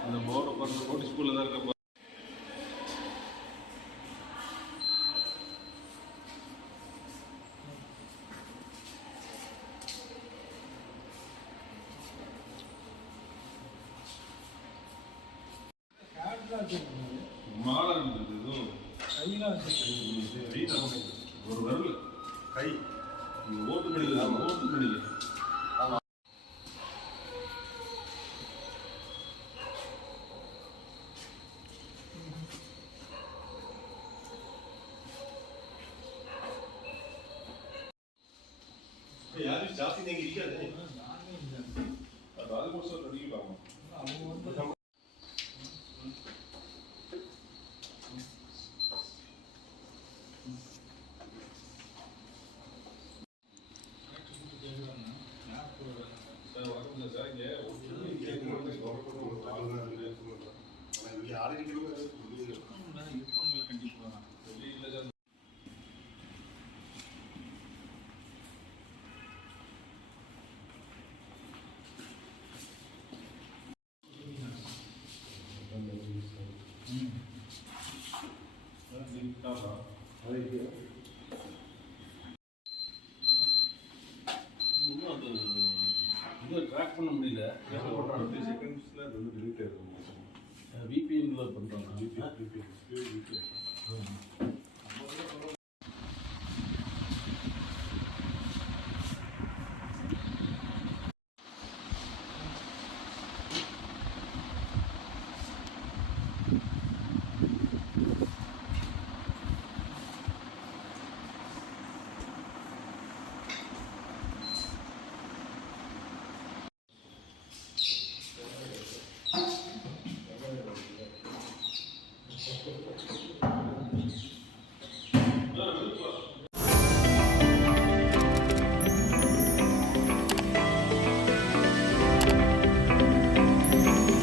அந்த போர்டை பாருங்க நோட்டீஸ் ஸ்கூலில் தான் இருக்க மாலை இருந்தது இதுவும் ஒரு வரல. கை. ஓட்டு மணிக்கு ஓட்டு மணிக்கு ಯಾರು ಜಾಸ್ತಿ ನಂಗೆ ಇರಿಕದೆ ಅದು ಆಲ್ಮೋಸ್ಟ್ ರೆಡಿ ಇಲ್ಲ ಅಮ್ಮ ಸರ್ ವಾರ ಜಾಗೆ இதை ட்ராக் பண்ண முடியல எப்போ பண்ணுறாங்க செகண்ட்ஸ்ல அது வந்து delete ஆயிடும் விபிஎன்ல பண்ணுறாங்க VPN,